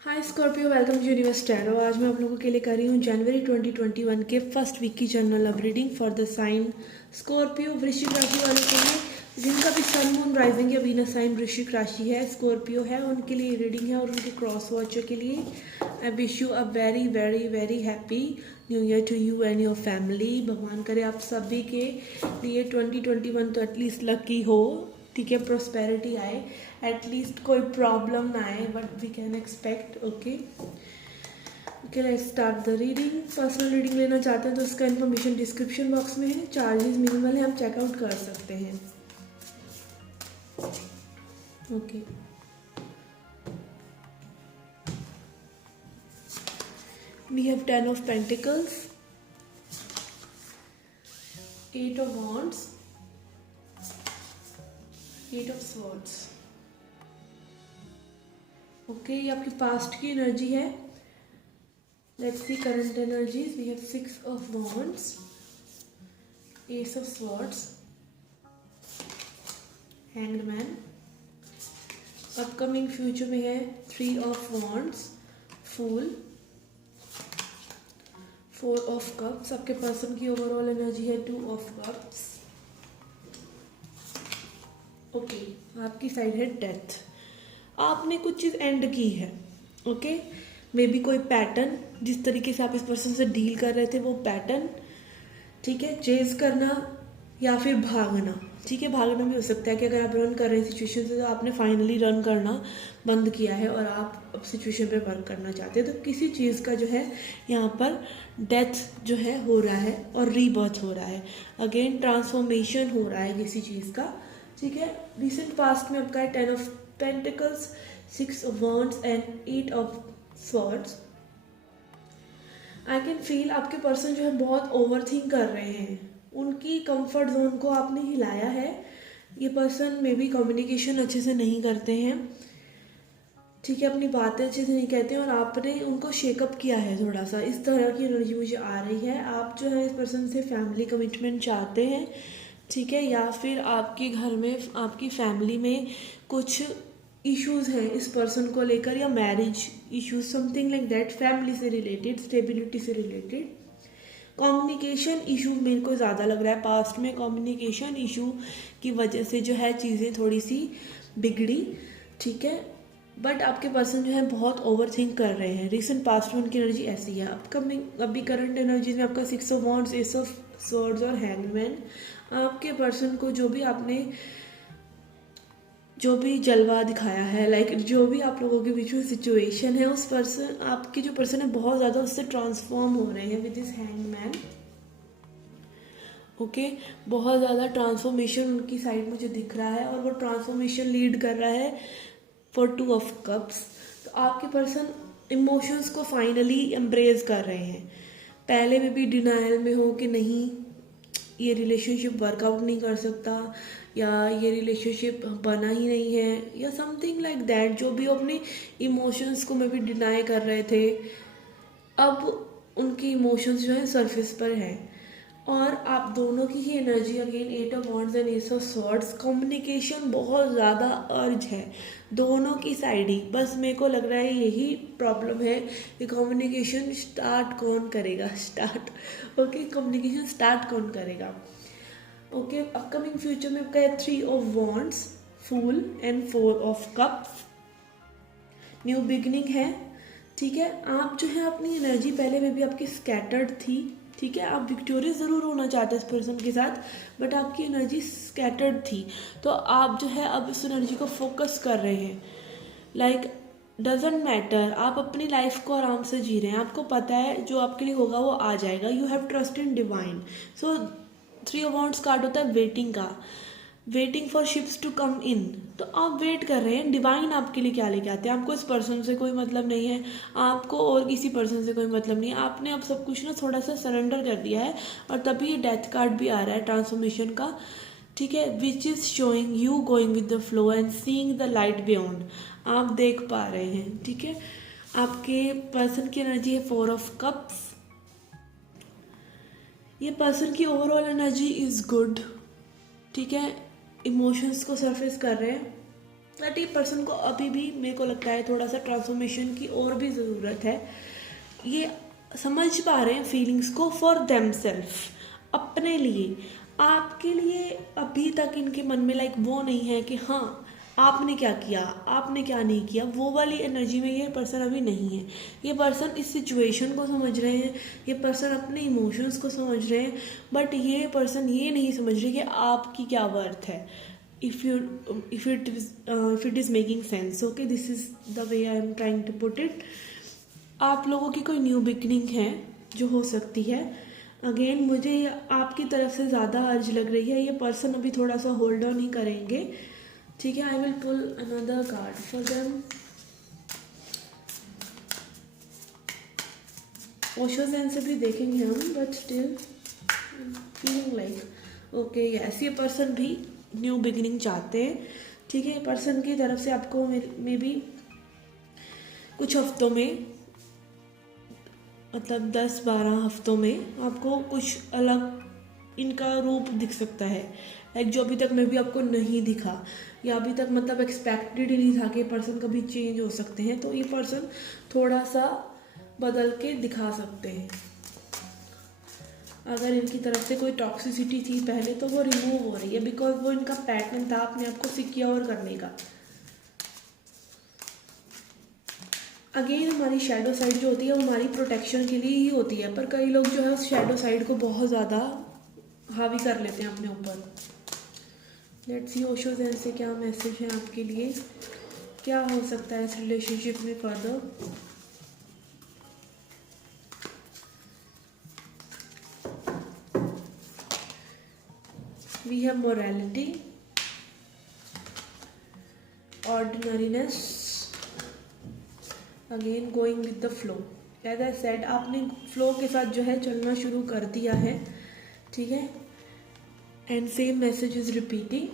Hi Scorpio, welcome to Universe Tarot. आज मैं आप लोगों के लिए कर रही हूँ जनवरी 2021 के फर्स्ट वीक की general love reading for the sign Scorpio वृश्चिक राशि वालों के लिए जिनका भी सन मून राइजिंग या वीनस साइन वृश्चिक राशि है, स्कॉर्पियो है, उनके लिए रीडिंग है। और उनके क्रॉस वॉचर के लिए I wish you a very very very happy new year to you and your family. भगवान करे आप सभी के लिए 2021 तो एटलीस्ट लकी हो, ठीक है, प्रोस्पेरिटी आए, एटलीस्ट कोई प्रॉब्लम ना आए, but we can expect. Okay okay, let's start the reading. Personal reading लेना चाहते हैं तो उसका इन्फॉर्मेशन डिस्क्रिप्शन बॉक्स में है। चार्जेस मिनिमल है, हम चेकआउट कर सकते हैं। Okay we have 10 of pentacles, 8 of wands, 8 of swords. Okay, ये आपकी पास्ट की एनर्जी है। Let's see current energies. We have 6 of wands, ace of swords, hanged man. Upcoming future में है 3 of wands, fool, 4 of cups. आपके person की overall energy है 2 of cups. Okay, आपकी साइड है डेथ। आपने कुछ चीज़ एंड की है। ओके, मे बी कोई पैटर्न, जिस तरीके से आप इस पर्सन से डील कर रहे थे वो पैटर्न, ठीक है, चेज करना या फिर भागना। ठीक है, भागना भी हो सकता है कि अगर आप रन कर रहे हैं सिचुएशन से तो आपने फाइनली रन करना बंद किया है और आप अब सिचुएशन पे वर्क करना चाहते हैं। तो किसी चीज़ का जो है यहाँ पर डेथ जो है हो रहा है और रीबर्थ हो रहा है, अगेन ट्रांसफॉर्मेशन हो रहा है किसी चीज़ का। ठीक है, रिसेंट पास्ट में आपका है 10 of pentacles, 6 of wands and 8 of swords. I can feel आपके पर्सन जो है बहुत ओवर थिंक कर रहे हैं। उनकी कंफर्ट जोन को आपने हिलाया है। ये पर्सन मे बी कम्युनिकेशन अच्छे से नहीं करते हैं, ठीक है, अपनी बातें अच्छे से नहीं कहते हैं और आपने उनको शेकअप किया है थोड़ा सा। इस तरह की एनर्जी मुझे आ रही है। आप जो है इस पर्सन से फैमिली कमिटमेंट चाहते हैं, ठीक है, या फिर आपके घर में आपकी फैमिली में कुछ इश्यूज हैं इस पर्सन को लेकर, या marriage issues, something like that, family से रिलेटेड, स्टेबिलिटी से रिलेटेड। कम्युनिकेशन इशू मेरे को ज़्यादा लग रहा है। पास्ट में कम्युनिकेशन इशू की वजह से जो है चीज़ें थोड़ी सी बिगड़ी, ठीक है, बट आपके पर्सन जो है बहुत ओवर थिंक कर रहे हैं। रिसेंट पास्ट में उनकी एनर्जी ऐसी है। अपकमिंग अभी करंट एनर्जीज में आपका 6 of wands, S of swords और हैंगमैन। आपके पर्सन को जो भी जलवा दिखाया है, लाइक जो भी आप लोगों के बीच में सिचुएशन है, उस पर्सन, आपकी जो पर्सन है बहुत ज़्यादा उससे ट्रांसफॉर्म हो रहे हैं विद दिस हैंगमैन। ओके, बहुत ज़्यादा ट्रांसफॉर्मेशन उनकी साइड मुझे दिख रहा है और वो ट्रांसफॉर्मेशन लीड कर रहा है फॉर 2 ऑफ कप्स। तो आपके पर्सन इमोशंस को फाइनली एम्ब्रेस कर रहे हैं। पहले में भी डिनायल में हो कि नहीं, ये रिलेशनशिप वर्कआउट नहीं कर सकता, या ये रिलेशनशिप बना ही नहीं है, या समथिंग लाइक दैट। जो भी अपने इमोशंस को मैं भी डिनाई कर रहे थे, अब उनकी इमोशंस जो है सरफेस पर है। और आप दोनों की ही energy, again 8 of wands and ace of swords. Communication बहुत ज़्यादा अर्ज है दोनों की साइड ही। बस मेरे को लग रहा है यही प्रॉब्लम है कि कम्युनिकेशन स्टार्ट कौन करेगा, ओके, कम्युनिकेशन स्टार्ट कौन करेगा। ओके, अपकमिंग फ्यूचर में आपका है 3 of wands, fool and 4 of cups. New beginning है, ठीक है। आप जो है अपनी एनर्जी पहले में भी आपकी स्कैटर्ड थी, ठीक है, आप विक्टोरियस ज़रूर होना चाहते हैं इस पर्सन के साथ, बट आपकी एनर्जी स्कैटर्ड थी। तो आप जो है अब इस एनर्जी को फोकस कर रहे हैं। लाइक डजेंट मैटर, आप अपनी लाइफ को आराम से जी रहे हैं। आपको पता है जो आपके लिए होगा वो आ जाएगा। You have trust in divine. So 3 of wands card होता है वेटिंग का, waiting for ships to come in. तो आप वेट कर रहे हैं डिवाइन आपके लिए क्या लेके आते हैं। आपको इस पर्सन से कोई मतलब नहीं है, आपको और किसी पर्सन से कोई मतलब नहीं है। आपने अब सब कुछ ना थोड़ा सा सरेंडर कर दिया है और तभी ये डेथ कार्ड भी आ रहा है ट्रांसफॉर्मेशन का, ठीक है, which is showing you going with the flow and seeing the light beyond. आप देख पा रहे हैं, ठीक है। आपके पर्सन की एनर्जी है 4 ऑफ कप्स। ये पर्सन की ओवरऑल एनर्जी इज़ गुड, ठीक है, इमोशंस को सरफेस कर रहे हैं, बट ये पर्सन को अभी भी मेरे को लगता है थोड़ा सा ट्रांसफॉर्मेशन की और भी ज़रूरत है। ये समझ पा रहे हैं फीलिंग्स को फॉर देमसेल्फ, अपने लिए। आपके लिए अभी तक इनके मन में लाइक वो नहीं है कि हाँ आपने क्या किया, आपने क्या नहीं किया, वो वाली एनर्जी में ये पर्सन अभी नहीं है। ये पर्सन इस सिचुएशन को समझ रहे हैं, ये पर्सन अपने इमोशंस को समझ रहे हैं, बट ये पर्सन ये नहीं समझ रहे कि आपकी क्या वर्थ है। if it is making sense, okay, this is the way I am trying to put it. आप लोगों की कोई न्यू बिगनिंग है जो हो सकती है। अगेन मुझे आपकी तरफ से ज़्यादा अर्ज लग रही है, ये पर्सन अभी थोड़ा सा होल्ड ऑन ही करेंगे, ठीक है। I will pull another card for them. Osho Zen से भी देखेंगे हम, but still feeling like okay yes, ये पर्सन भी न्यू बिगिनिंग चाहते हैं, ठीक है। पर्सन की तरफ से आपको मे बी कुछ हफ्तों में, मतलब 10-12 हफ्तों में आपको कुछ अलग इनका रूप दिख सकता है, लाइक जो अभी तक मे भी आपको नहीं दिखा, या अभी तक मतलब एक्सपेक्टेड ही नहीं था कि पर्सन कभी चेंज हो सकते हैं। तो ये पर्सन थोड़ा सा बदल के दिखा सकते हैं। अगर इनकी तरफ से कोई टॉक्सिसिटी थी पहले तो वो रिमूव हो रही है, बिकॉज वो इनका पैटर्न था अपने आप को सिक्योर करने का। अगेन हमारी शैडो साइड जो होती है वो हमारी प्रोटेक्शन के लिए ही होती है, पर कई लोग जो है उस शैडो साइड को बहुत ज़्यादा हावी कर लेते हैं अपने ऊपर। लेट्स सी ओशो ज़ेन से क्या मैसेज है आपके लिए, क्या हो सकता है इस रिलेशनशिप में further. We have morality, ordinariness, again going with the flow. As I said, आपने फ्लो के साथ जो है चलना शुरू कर दिया है, ठीक है। And same message is repeating.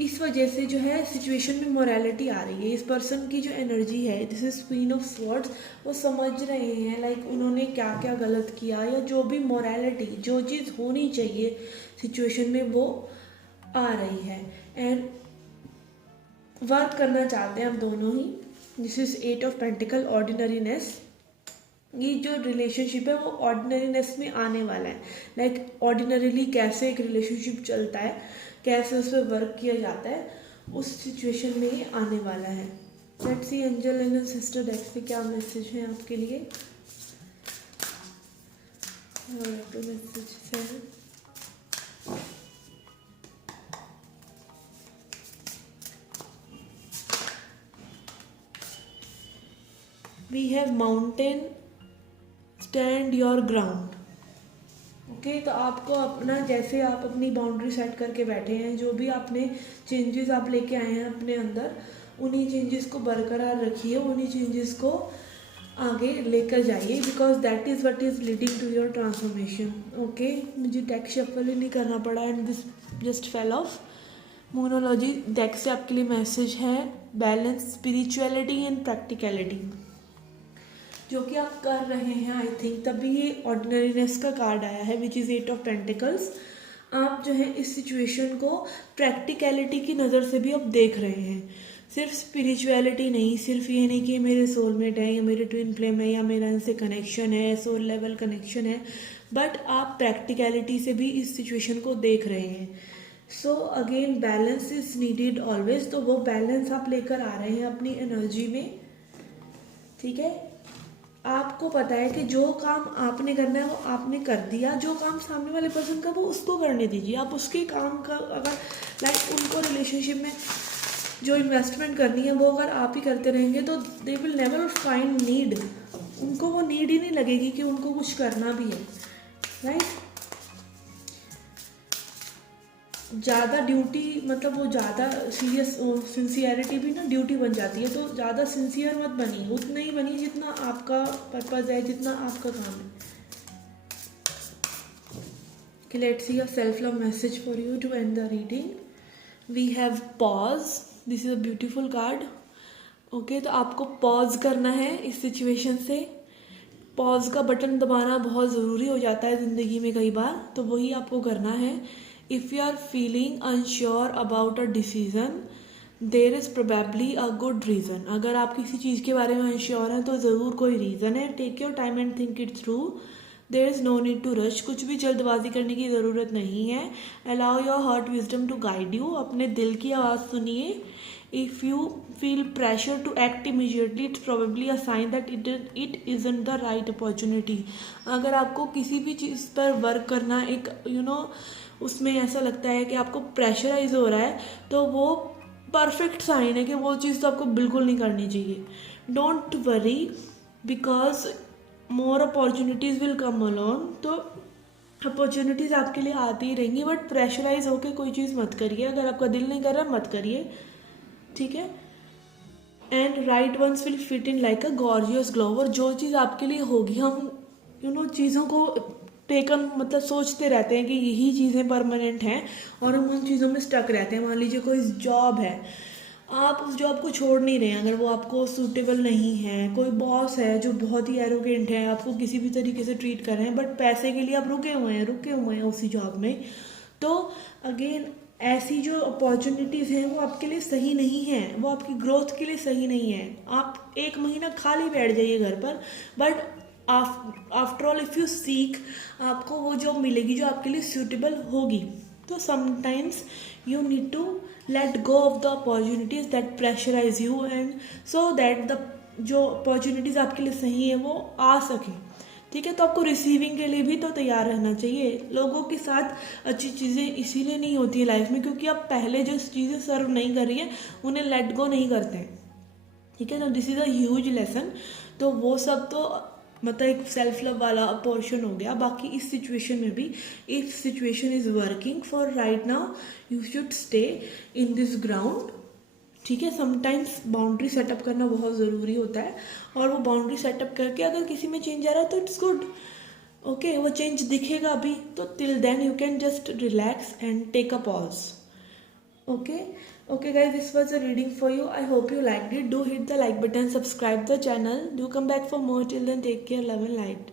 इस वजह से जो है सिचुएशन में मोरालिटी आ रही है। इस पर्सन की जो एनर्जी है, this is queen of swords, वो समझ रहे हैं लाइक उन्होंने क्या क्या गलत किया, या जो भी मोरालिटी जो चीज़ होनी चाहिए सिचुएशन में वो आ रही है, एंड वर्क करना चाहते हैं हम दोनों ही। This is 8 of pentacle, ordinariness. ये जो रिलेशनशिप है वो ऑर्डिनरीनेस में आने वाला है, लाइक ऑर्डिनरीली कैसे एक रिलेशनशिप चलता है, कैसे उस पर वर्क किया जाता है, उस सिचुएशन में ये आने वाला है। Let's see angel and sister deck से क्या मैसेज है आपके लिए। मैसेज है we have mountain, stand your ground. Okay, तो आपको अपना, जैसे आप अपनी बाउंड्री सेट करके बैठे हैं, जो भी आपने चेंजेस आप लेके आए हैं अपने अंदर, उन्हीं चेंजेस को बरकरार रखिए, उन्हीं चेंजेस को आगे लेकर जाइए, because that is what is leading to your transformation. Okay, मुझे डेक शफल ही नहीं करना पड़ा and this just fell off. मोनोलॉजी डेक से आपके लिए मैसेज है बैलेंस, स्पिरिचुअलिटी एंड प्रैक्टिकलिटी, जो कि आप कर रहे हैं आई थिंक, तभी ये ऑर्डिनरीनेस का कार्ड आया है विच इज़ 8 ऑफ पेंटिकल्स। आप जो है इस सिचुएशन को प्रैक्टिकलिटी की नज़र से भी आप देख रहे हैं, सिर्फ स्पिरिचुअलिटी नहीं, सिर्फ ये नहीं कि मेरे सोलमेट है या मेरे ट्विन फ्लेम है या मेरा इनसे कनेक्शन है, सोल लेवल कनेक्शन है, बट आप प्रैक्टिकलिटी से भी इस सिचुएशन को देख रहे हैं। So again balance is needed always, तो वो बैलेंस आप लेकर आ रहे हैं अपनी एनर्जी में, ठीक है। आपको पता है कि जो काम आपने करना है वो आपने कर दिया, जो काम सामने वाले पर्सन का वो उसको करने दीजिए। आप उसके काम का, अगर लाइक उनको रिलेशनशिप में जो इन्वेस्टमेंट करनी है वो अगर आप ही करते रहेंगे तो they will never find need, उनको वो नीड ही नहीं लगेगी कि उनको कुछ करना भी है, राइट। ज़्यादा ड्यूटी, मतलब वो ज़्यादा सीरियस, सिंसियरिटी भी ना ड्यूटी बन जाती है, तो ज़्यादा सिंसियर मत बनिए, उतना ही बनिए जितना आपका पर्पज़ है, जितना आपका काम है। Let's see a self love message for you to end the reading. We have pause, this is a beautiful card. Okay, तो आपको पॉज करना है इस सिचुएशन से। पॉज का बटन दबाना बहुत ज़रूरी हो जाता है ज़िंदगी में कई बार, तो वही आपको करना है। If you are feeling unsure about a decision, there is probably a good reason. अगर आप किसी चीज़ के बारे में अनश्योर हैं तो ज़रूर कोई रीज़न है। Take your time and think it through. There is no need to rush. कुछ भी जल्दबाजी करने की ज़रूरत नहीं है। Allow your heart wisdom to guide you. अपने दिल की आवाज़ सुनिए। If you feel pressure to act immediately, it's probably a sign that it isn't the right opportunity. अगर आपको किसी भी चीज़ पर वर्क करना एक उसमें ऐसा लगता है कि आपको प्रेशराइज हो रहा है, तो वो परफेक्ट साइन है कि वो चीज़ तो आपको बिल्कुल नहीं करनी चाहिए। Don't worry because more opportunities will come alone. तो अपॉर्चुनिटीज़ आपके लिए आती ही रहेंगी, बट प्रेशराइज होकर कोई चीज़ मत करिए। अगर आपका दिल नहीं कर रहा मत करिए, ठीक है। And right ones will fit in like a gorgeous glove. और जो चीज़ आपके लिए होगी, हम चीज़ों को टेकन मतलब सोचते रहते हैं कि यही चीज़ें परमानेंट हैं और हम उन चीज़ों में स्टक रहते हैं। मान लीजिए कोई जॉब है, आप उस जॉब को छोड़ नहीं रहे हैं अगर वो आपको सूटेबल नहीं है। कोई बॉस है जो बहुत ही एरोगेंट है, आपको किसी भी तरीके से ट्रीट कर रहे हैं, बट पैसे के लिए आप रुके हुए हैं उसी जॉब में। तो अगेन ऐसी जो अपॉर्चुनिटीज़ हैं वो आपके लिए सही नहीं है, वो आपकी ग्रोथ के लिए सही नहीं है। आप एक महीना खाली बैठ जाइए घर पर, but after all if you seek, आपको वो जॉब मिलेगी जो आपके लिए सूटेबल होगी। तो sometimes you need to let go of the opportunities that pressurise you, and so that the जो अपॉर्चुनिटीज़ आपके लिए सही है वो आ सके, ठीक है। तो आपको रिसीविंग के लिए भी तो तैयार रहना चाहिए। लोगों के साथ अच्छी चीज़ें इसीलिए नहीं होती है लाइफ में क्योंकि आप पहले जो चीज़ें सर्व नहीं कर रही है उन्हें लेट गो नहीं करते हैं, ठीक है। तो this is a huge lesson. तो वो सब तो मतलब एक सेल्फ लव वाला पोर्शन हो गया। बाकी इस सिचुएशन में भी, if situation is working for right now, you should stay in this ground, ठीक है। समटाइम्स बाउंड्री सेटअप करना बहुत ज़रूरी होता है, और वो बाउंड्री सेटअप करके अगर किसी में चेंज आ रहा है तो इट्स गुड, ओके। वो चेंज दिखेगा भी, तो till then you can just relax and take a pause, okay. Okay guys, this was a reading for you. I hope you liked it. Do hit the like button, subscribe the channel, do come back for more. Till then, take care, love and light.